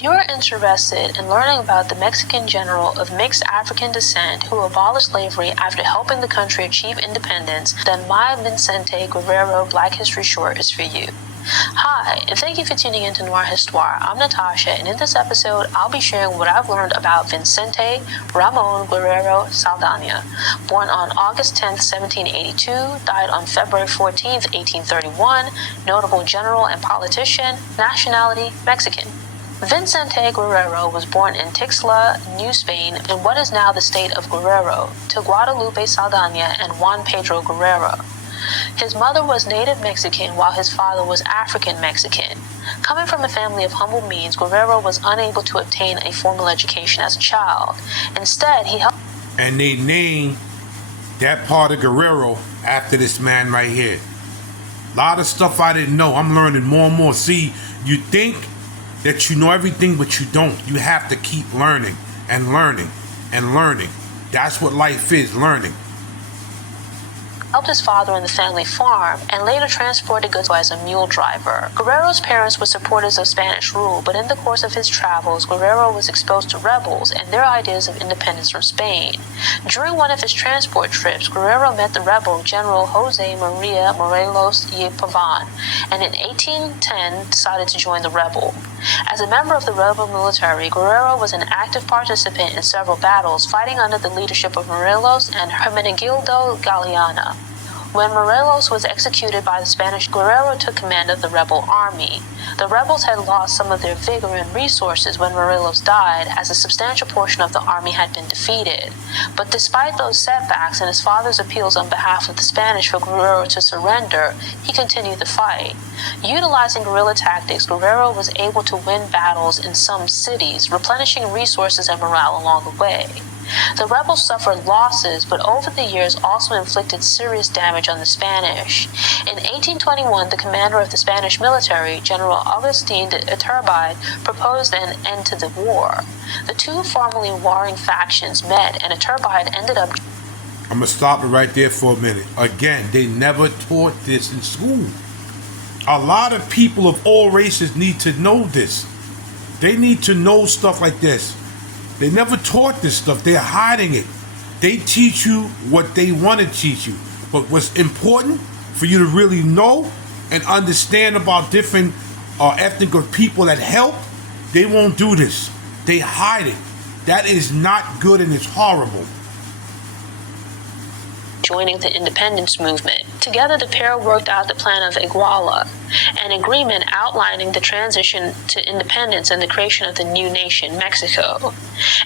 If you're interested in learning about the Mexican general of mixed African descent who abolished slavery after helping the country achieve independence, then my Vicente Guerrero Black History Short is for you. Hi, and thank you for tuning in to Noir Histoire. I'm Natasha, and in this episode, I'll be sharing what I've learned about Vicente Ramon Guerrero Saldana. Born on August 10, 1782, died on February 14, 1831, notable general and politician, nationality Mexican. Vicente Guerrero was born in Tixla, New Spain, in what is now the state of Guerrero, to Guadalupe Saldana and Juan Pedro Guerrero. His mother was native Mexican while his father was African Mexican. Coming from a family of humble means, Guerrero was unable to obtain a formal education as a child. Instead, he helped. And they named that part of Guerrero after this man right here. A lot of stuff I didn't know. I'm learning more and more. See, you think that you know everything, but you don't. You have to keep learning and learning and learning. That's what life is, learning. Helped his father on the family farm, and later transported goods as a mule driver. Guerrero's parents were supporters of Spanish rule, but in the course of his travels, Guerrero was exposed to rebels and their ideas of independence from Spain. During one of his transport trips, Guerrero met the rebel General Jose Maria Morelos y Pavon, and in 1810 decided to join the rebel. As a member of the rebel military, Guerrero was an active participant in several battles, fighting under the leadership of Morelos and Hermenegildo Galeana. When Morelos was executed by the Spanish, Guerrero took command of the rebel army. The rebels had lost some of their vigor and resources when Morelos died, as a substantial portion of the army had been defeated. But despite those setbacks and his father's appeals on behalf of the Spanish for Guerrero to surrender, he continued the fight. Utilizing guerrilla tactics, Guerrero was able to win battles in some cities, replenishing resources and morale along the way. The rebels suffered losses, but over the years also inflicted serious damage on the Spanish. In 1821, the commander of the Spanish military, General Agustin de Iturbide, proposed an end to the war. The two formerly warring factions met, and Iturbide ended up... I'm going to stop it right there for a minute. Again, they never taught this in school. A lot of people of all races need to know this. They need to know stuff like this. They never taught this stuff. They're hiding it. They teach you what they want to teach you. But what's important for you to really know and understand about different ethnic or people that help, they won't do this. They hide it. That is not good, and it's horrible. Joining the independence movement. Together, the pair worked out the Plan of Iguala, an agreement outlining the transition to independence and the creation of the new nation, Mexico.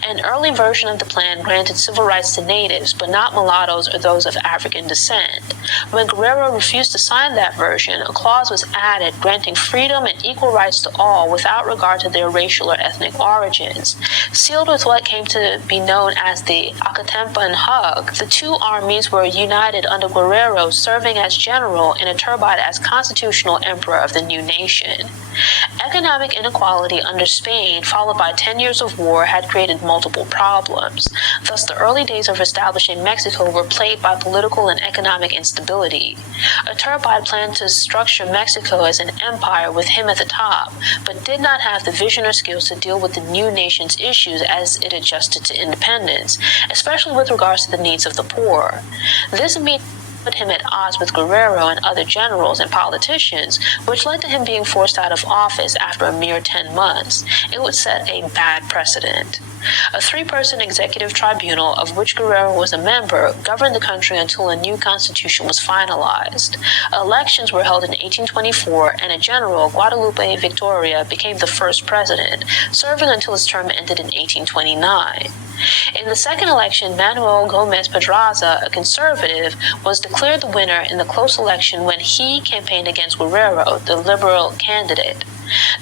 An early version of the plan granted civil rights to natives, but not mulattoes or those of African descent. When Guerrero refused to sign that version, a clause was added granting freedom and equal rights to all without regard to their racial or ethnic origins. Sealed with what came to be known as the Acatempan Hug, the two armies were united under Guerrero serving as general and Iturbide as constitutional emperor of the new nation. Economic inequality under Spain, followed by 10 years of war, had created multiple problems. Thus, the early days of establishing Mexico were plagued by political and economic instability. Iturbide planned to structure Mexico as an empire with him at the top, but did not have the vision or skills to deal with the new nation's issues as it adjusted to independence, especially with regards to the needs of the poor. This put him at odds with Guerrero and other generals and politicians, which led to him being forced out of office after a mere 10 months. It would set a bad precedent. A three-person executive tribunal, of which Guerrero was a member, governed the country until a new constitution was finalized. Elections were held in 1824, and a general, Guadalupe Victoria, became the first president, serving until his term ended in 1829. In the second election, Manuel Gomez Pedraza, a conservative, was declared the winner in the close election when he campaigned against Guerrero, the liberal candidate.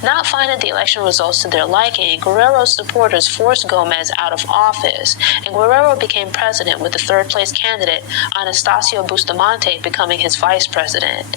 Not finding the election results to their liking, Guerrero's supporters forced Gomez out of office, and Guerrero became president with the third-place candidate, Anastasio Bustamante, becoming his vice president.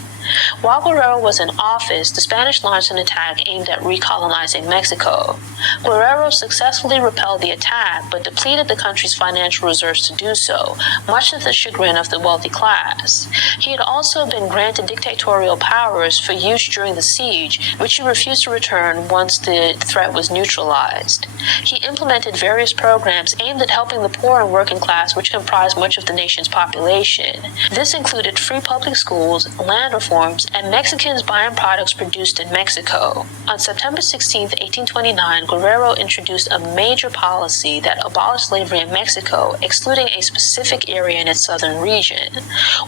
While Guerrero was in office, the Spanish launched an attack aimed at recolonizing Mexico. Guerrero successfully repelled the attack, but depleted the country's financial reserves to do so, much to the chagrin of the wealthy class. He had also been granted dictatorial powers for use during the siege, which he refused to return once the threat was neutralized. He implemented various programs aimed at helping the poor and working class, which comprised much of the nation's population. This included free public schools, land reforms, and Mexicans buying products produced in Mexico. On September 16, 1829, Guerrero introduced a major policy that abolished slavery in Mexico, excluding a specific area in its southern region.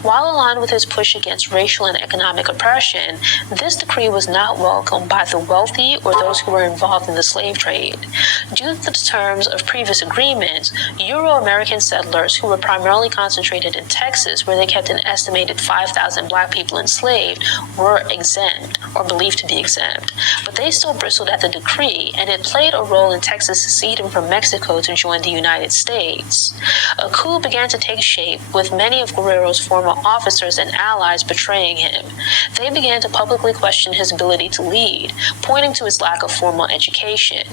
While aligned with his push against racial and economic oppression, this decree was not welcomed by the wealthy or those who were involved in the slave trade. Due to the terms of previous agreements, Euro-American settlers who were primarily concentrated in Texas, where they kept an estimated 5,000 black people enslaved, were exempt, or believed to be exempt. But they still bristled at the decree, and it played a role in Texas seceding from Mexico to join the United States. A coup began to take shape, with many of Guerrero's former officers and allies betraying him. They began to publicly question his ability to lead, pointing to his lack of formal education.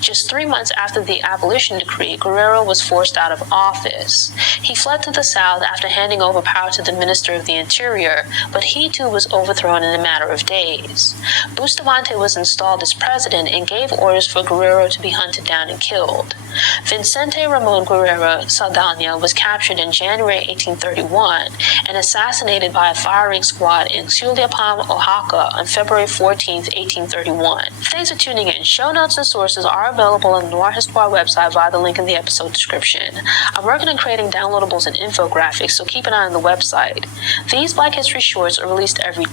Just 3 months after the abolition decree, Guerrero was forced out of office. He fled to the South after handing over power to the Minister of the Interior, but he too was overthrown in a matter of days. Bustamante was installed as president and gave orders for Guerrero to be hunted down and killed. Vicente Ramon Guerrero Saldana was captured in January 1831 and assassinated by a firing squad in Culiapan, Oaxaca on February 14, 1831. Thanks for tuning in. Show notes and sources are available on the Noir Histoire website via the link in the episode description. I'm working on creating downloadables and infographics, so keep an eye on the website. These Black History shorts are released every...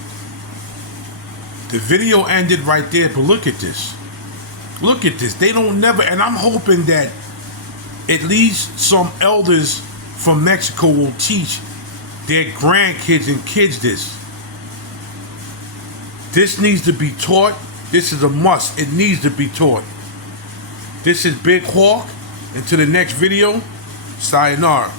The video ended right there, but look at this. Look at this. They don't never, and I'm hoping that at least some elders from Mexico will teach their grandkids and kids this. This needs to be taught. This is a must. It needs to be taught. This is Big Hawk. Until the next video, sayonara.